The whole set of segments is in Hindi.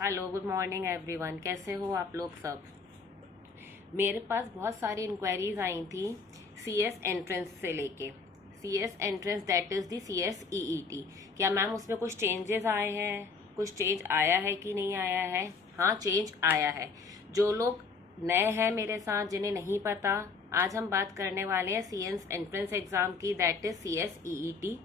Hello, good morning everyone. कैसे हो आप लोग सब। मेरे पास बहुत सारी इंक्वायरीज आई थी सीएस एंट्रेंस से लेके। CS entrance that is the CS EET. क्या मैम उसमें कुछ चेंजेस आए हैं, कुछ चेंज आया है कि नहीं आया है? हाँ, चेंज आया है। जो लोग नए हैं मेरे साथ, जिन्हें नहीं पता, आज हम बात करने वाले हैं सीएस एंट्रेंस एग्ज़ाम की, दैट इज़ सीएस ईईटी।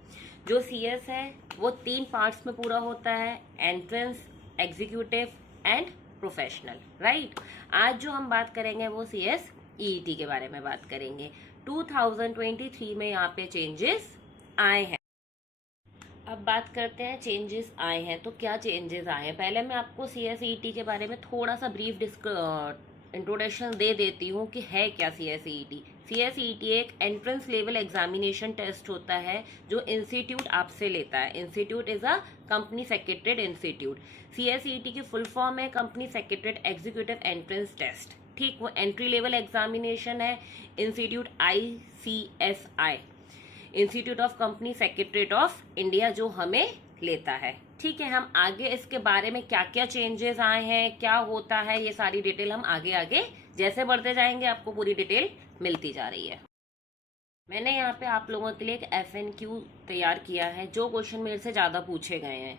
जो सीएस है वो 3 पार्ट्स में पूरा होता है, entrance, executive and professional, right. आज जो हम बात करेंगे वो सीएस ईईटी के बारे में बात करेंगे। 2023 में यहाँ पे चेंजेस आए हैं। अब बात करते हैं चेंजेस आए हैं तो क्या चेंजेस आए हैं। पहले मैं आपको सीएस ईईटी के बारे में थोड़ा सा ब्रीफ इंट्रोडक्शन दे देती हूँ कि है क्या सीएस ईईटी। सीएस ईईटी एक एंट्रेंस लेवल एग्जामिनेशन टेस्ट होता है जो इंस्टीट्यूट आपसे लेता है। Institute is a company secretary institute. CS EET की फुल फॉर्म है company secretary executive entrance test. ठीक, वो एंट्री लेवल एग्जामिनेशन है। Institute ICSI, institute of company secretariat of India, जो हमें लेता है। ठीक है, हम आगे इसके बारे में क्या क्या चेंजेस आए हैं, क्या होता है, ये सारी डिटेल हम आगे आगे जैसे बढ़ते जाएंगे आपको पूरी डिटेल मिलती जा रही है। मैंने यहाँ पे आप लोगों के लिए एक FNQ तैयार किया है। जो क्वेश्चन मेरे से ज़्यादा पूछे गए हैं,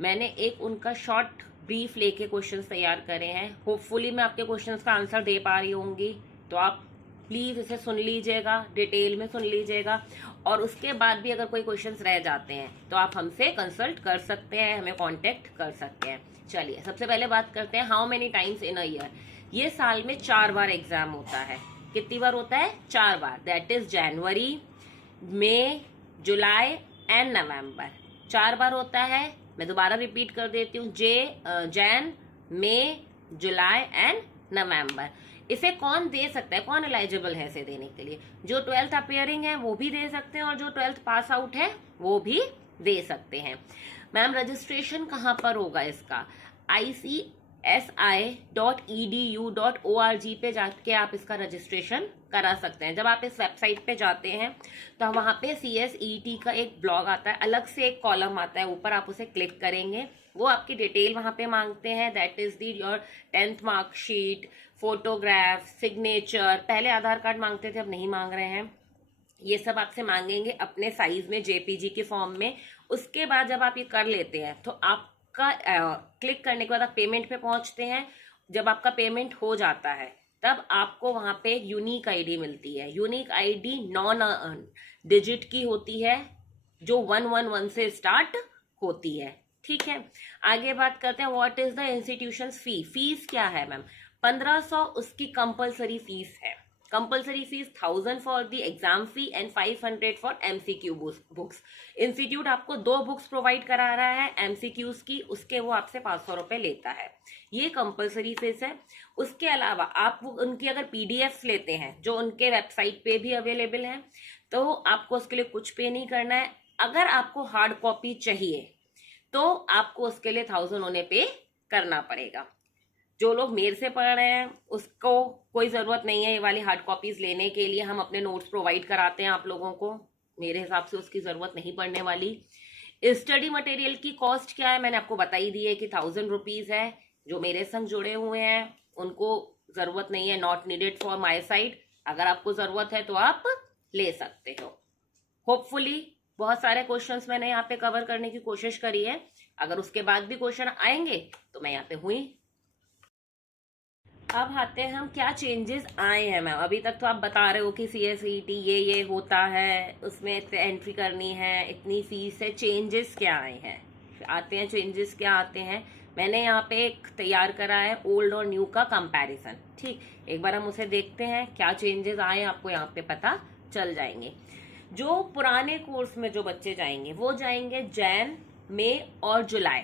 मैंने एक उनका शॉर्ट ब्रीफ लेके क्वेश्चंस तैयार करे हैं। होपफुली मैं आपके क्वेश्चंस का आंसर दे पा रही होंगी, तो आप प्लीज़ इसे सुन लीजिएगा, डिटेल में सुन लीजिएगा। और उसके बाद भी अगर कोई क्वेश्चंस रह जाते हैं तो आप हमसे कंसल्ट कर सकते हैं, हमें कांटेक्ट कर सकते हैं। चलिए, सबसे पहले बात करते हैं how many times in a year. ये साल में 4 बार एग्जाम होता है। कितनी बार होता है? 4 बार। That is January, May, July and November. 4 बार होता है। मैं दोबारा रिपीट कर देती हूँ, जैन, मई, जुलाई एंड नवंबर। इसे कौन दे सकता है, कौन एलिजिबल है इसे देने के लिए? जो 12th अपियरिंग है वो भी दे सकते हैं और जो 12th पास आउट है वो भी दे सकते हैं। मैम, रजिस्ट्रेशन कहाँ पर होगा इसका? ICSI.edu.org पे जाके आप इसका रजिस्ट्रेशन करा सकते हैं। जब आप इस वेबसाइट पे जाते हैं तो वहां पे CSET का एक ब्लॉग आता है, अलग से एक कॉलम आता है ऊपर, आप उसे क्लिक करेंगे, वो आपकी डिटेल वहां पे मांगते हैं। That is the your 10th marksheet, photograph, signature. पहले आधार कार्ड मांगते थे, अब नहीं मांग रहे हैं। ये सब आपसे मांगेंगे अपने साइज में, JPG के फॉर्म में। उसके बाद जब आप ये कर लेते हैं तो आपका क्लिक करने के बाद आप पेमेंट पे पहुंचते हैं। जब आपका पेमेंट हो जाता है तब आपको वहां पे यूनिक आईडी मिलती है। यूनिक आईडी 9 डिजिट की होती है जो 111 से स्टार्ट होती है। ठीक है, आगे बात करते हैं what is the institution fee. Fees क्या है मैम? 1500 उसकी कंपलसरी फीस है। Compulsory fees 1000 for the exam fee and 500 for MCQ books. Institute आपको 2 बुक्स प्रोवाइड करा रहा है MCQs की, उसके वो आपसे 500 रुपए लेता है। ये कंपलसरी फीस है। उसके अलावा आप उनकी अगर PDFs लेते हैं जो उनके वेबसाइट पे भी अवेलेबल है, तो आपको उसके लिए कुछ पे नहीं करना है। अगर आपको हार्ड कॉपी चाहिए तो आपको उसके लिए 1000 उन्हें पे करना पड़ेगा। जो लोग मेरे से पढ़ रहे हैं उसको कोई जरूरत नहीं है ये वाली हार्ड कॉपीज लेने के लिए। हम अपने नोट्स प्रोवाइड कराते हैं आप लोगों को, मेरे हिसाब से उसकी जरूरत नहीं पड़ने वाली। स्टडी मटेरियल की कॉस्ट क्या है मैंने आपको बताई दी है कि 1000 रुपीज है। जो मेरे संग जुड़े हुए हैं उनको जरूरत नहीं है, not needed for my side. अगर आपको जरूरत है तो आप ले सकते हो। होपफुली बहुत सारे क्वेश्चंस मैंने यहाँ पे कवर करने की कोशिश करी है। अगर उसके बाद भी क्वेश्चन आएंगे तो मैं यहाँ पे हुई। अब आते हैं हम क्या चेंजेस आए हैं मैम। अभी तक तो आप बता रहे हो कि CSET ये होता है, उसमें एंट्री करनी है, इतनी फीस है। चेंजेस क्या आए हैं आते हैं, चेंजेस क्या आते हैं। मैंने यहाँ पे एक तैयार करा है ओल्ड और न्यू का कंपैरिजन। ठीक, एक बार हम उसे देखते हैं क्या चेंजेस आए, आपको यहाँ पे पता चल जाएंगे। जो पुराने कोर्स में जो बच्चे जाएंगे वो जाएंगे जैन, मई और जुलाई।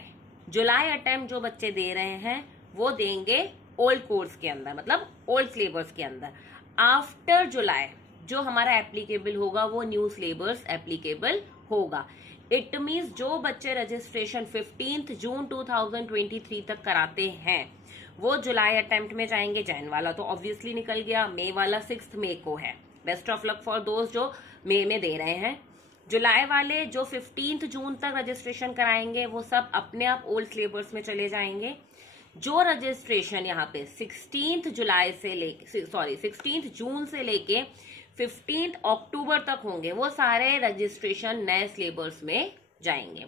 जुलाई अटेम्प्ट जो बच्चे दे रहे हैं वो देंगे ओल्ड कोर्स के अंदर, मतलब ओल्ड सिलेबस के अंदर। आफ्टर जुलाई जो हमारा एप्लीकेबल होगा वो न्यू सिलेबस एप्लीकेबल होगा। इट मीन्स जो बच्चे रजिस्ट्रेशन 15 जून 2023 तक कराते हैं वो जुलाई अटेम्प्ट में जाएंगे। जैन वाला तो ऑब्वियसली निकल गया, मई वाला 6 मई को है। बेस्ट ऑफ लक फॉर दोस्त जो मई में दे रहे हैं। जुलाई वाले जो 15 जून तक रजिस्ट्रेशन कराएंगे वो सब अपने आप ओल्ड सिलेबस में चले जाएंगे। जो रजिस्ट्रेशन यहाँ पे 16 जून से लेके 15 अक्टूबर तक होंगे, वो सारे रजिस्ट्रेशन नए सिलेबस में जाएंगे।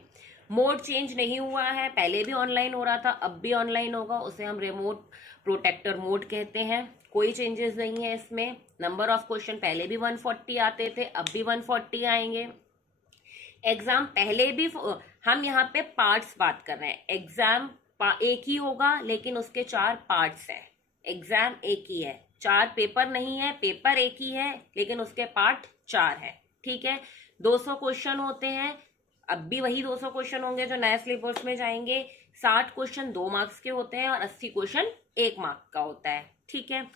मोड चेंज नहीं हुआ है, पहले भी ऑनलाइन हो रहा था, अब भी ऑनलाइन होगा, उसे हम रिमोट प्रोटेक्टर मोड कहते हैं। कोई चेंजेस नहीं है इसमें। नंबर ऑफ क्वेश्चन पहले भी 140 आते थे, अब भी 140 आएंगे। एग्जाम पहले भी, हम यहाँ पे पार्ट्स बात कर रहे हैं। एग्जाम एक ही होगा लेकिन उसके 4 पार्ट्स हैं। एग्जाम एक ही है, 4 पेपर नहीं है, पेपर एक ही है लेकिन उसके पार्ट 4 है। ठीक है, 200 क्वेश्चन होते हैं, अब भी वही 200 क्वेश्चन होंगे जो नए सिलेबस में जाएंगे। 60 क्वेश्चन 2 मार्क्स के होते हैं और 80 क्वेश्चन 1 मार्क का होता है। ठीक है,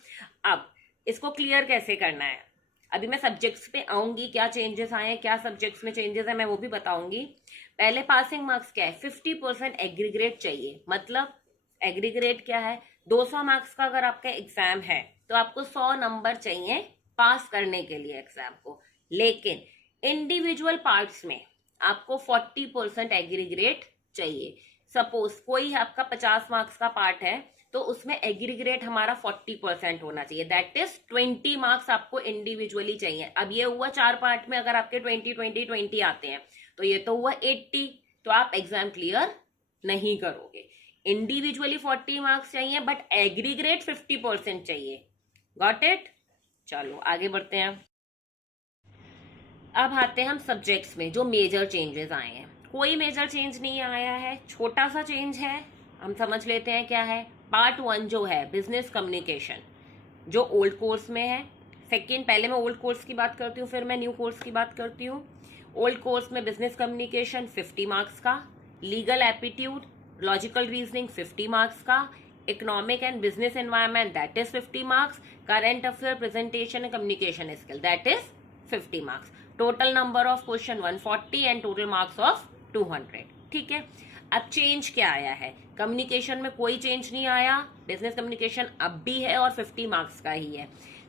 अब इसको क्लियर कैसे करना है, अभी मैं सब्जेक्ट्स पे आऊंगी, क्या चेंजेस आए हैं, क्या सब्जेक्ट्स में चेंजेस है, मैं वो भी बताऊंगी। पहले पासिंग मार्क्स क्या है, 50% एग्रीग्रेड चाहिए। मतलब एग्रीग्रेड क्या है, 200 मार्क्स का अगर आपका एग्जाम है तो आपको 100 नंबर चाहिए पास करने के लिए एग्जाम को। लेकिन इंडिविजुअल पार्ट्स में आपको 40% एग्रीग्रेड चाहिए। सपोज कोई आपका 50 मार्क्स का पार्ट है तो उसमें एग्रीग्रेट हमारा 40% होना चाहिए, दैट इज 20 मार्क्स आपको इंडिविजुअली चाहिए। अब ये हुआ 4 पार्ट में अगर आपके 20 आते हैं तो ये तो हुआ 80, तो आप एग्जाम क्लियर नहीं करोगे। इंडिविजुअली 40 मार्क्स चाहिए बट एग्रीग्रेट 50% चाहिए। Got it? चलो आगे बढ़ते हैं। अब आते हैं हम सब्जेक्ट्स में जो मेजर चेंजेस आए हैं। कोई मेजर चेंज नहीं आया है, छोटा सा चेंज है, हम समझ लेते हैं क्या है। पार्ट 1 जो है बिजनेस कम्युनिकेशन, जो ओल्ड कोर्स में है। सेकेंड, पहले मैं ओल्ड कोर्स की बात करती हूँ फिर मैं न्यू कोर्स की बात करती हूँ। ओल्ड कोर्स में बिजनेस कम्युनिकेशन 50 मार्क्स का, legal aptitude, logical reasoning 50 marks का, economic and business environment that is 50 marks, current affair, presentation and communication skill that is 50 marks. Total number of question 140 and total marks of 200। ठीक है, अब चेंज क्या आया है, कम्युनिकेशन में कोई चेंज नहीं आया, बिजनेस कम्युनिकेशन अब भी है और 50 मार्क्स का ही है।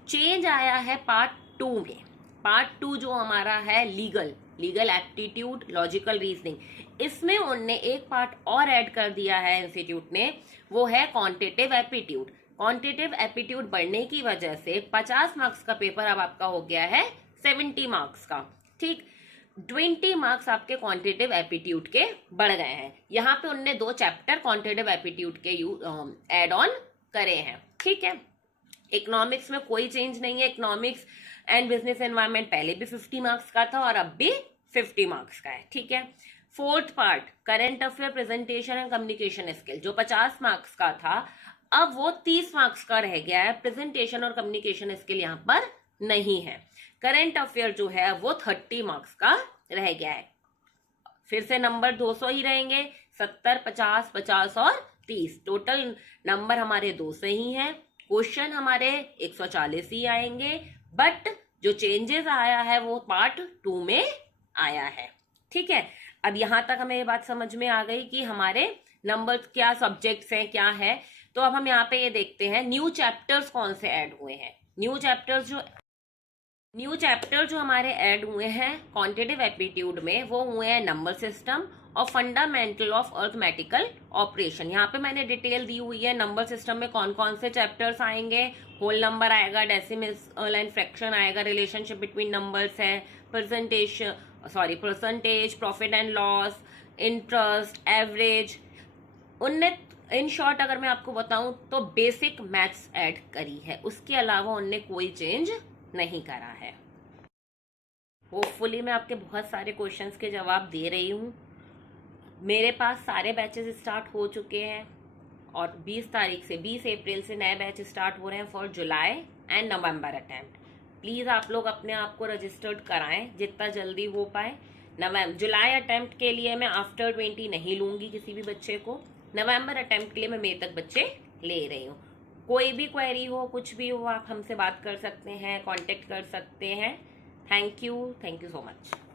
चेंज आया है पार्ट 2 में। पार्ट 2 जो हमारा है लीगल एप्टीट्यूड, लॉजिकल रीजनिंग, इसमें उनने एक पार्ट और ऐड कर दिया है इंस्टीट्यूट ने, वो है क्वांटिटेटिव एप्टीट्यूड। क्वांटिटेटिव एप्टीट्यूड बढ़ने की वजह से 50 मार्क्स का पेपर अब आपका हो गया है 70 मार्क्स का। ठीक, 20 मार्क्स आपके क्वांटिटेटिव एप्टीट्यूड के बढ़ गए हैं। यहाँ पे उनने 2 चैप्टर क्वांटिटेटिव एप्टीट्यूड के एड ऑन करे हैं। ठीक है, इकोनॉमिक्स में कोई चेंज नहीं है। इकोनॉमिक्स एंड बिजनेस एनवायरमेंट पहले भी 50 मार्क्स का था और अब भी 50 मार्क्स का है। ठीक है, fourth part current affair, presentation and communication skill, जो 50 मार्क्स का था अब वो 30 मार्क्स का रह गया है। प्रेजेंटेशन और कम्युनिकेशन स्किल यहाँ पर नहीं है। करंट अफेयर जो है वो 30 मार्क्स का रह गया है। फिर से नंबर 200 ही रहेंगे, 70, 50, 50 और 30, टोटल नंबर हमारे 200 ही हैं। क्वेश्चन हमारे 140 ही आएंगे, बट जो चेंजेस आया है वो पार्ट 2 में आया है। ठीक है, अब यहां तक हमें ये बात समझ में आ गई कि हमारे नंबर क्या, सब्जेक्ट्स हैं, क्या है। तो अब हम यहाँ पे ये देखते हैं न्यू चैप्टर्स कौन से ऐड हुए हैं। न्यू चैप्टर जो हमारे ऐड हुए हैं क्वांटिटेटिव एप्टीट्यूड में, वो हुए हैं नंबर सिस्टम और फंडामेंटल ऑफ अर्थमेटिकल ऑपरेशन। यहाँ पे मैंने डिटेल दी हुई है नंबर सिस्टम में कौन कौन से चैप्टर्स आएंगे। होल नंबर आएगा, डेसिमल एंड फ्रैक्शन आएगा, रिलेशनशिप बिटवीन नंबर्स है, percentage, profit and loss, interest, average. उनने इन शॉर्ट अगर मैं आपको बताऊं तो बेसिक मैथ्स ऐड करी है, उसके अलावा उनने कोई चेंज नहीं करा है। होपफुली मैं आपके बहुत सारे क्वेश्चंस के जवाब दे रही हूँ। मेरे पास सारे बैचेस स्टार्ट हो चुके हैं और 20 अप्रैल से नए बैच स्टार्ट हो रहे हैं for July and November attempt. Please आप लोग अपने आप को रजिस्टर्ड कराएं जितना जल्दी हो पाए। जुलाई अटेम्प्ट के लिए मैं आफ्टर 20 नहीं लूँगी किसी भी बच्चे को। नवंबर अटेम्प्ट के लिए मैं मई तक बच्चे ले रही हूँ। कोई भी क्वेरी हो, कुछ भी हो, आप हमसे बात कर सकते हैं, कांटेक्ट कर सकते हैं। Thank you so much.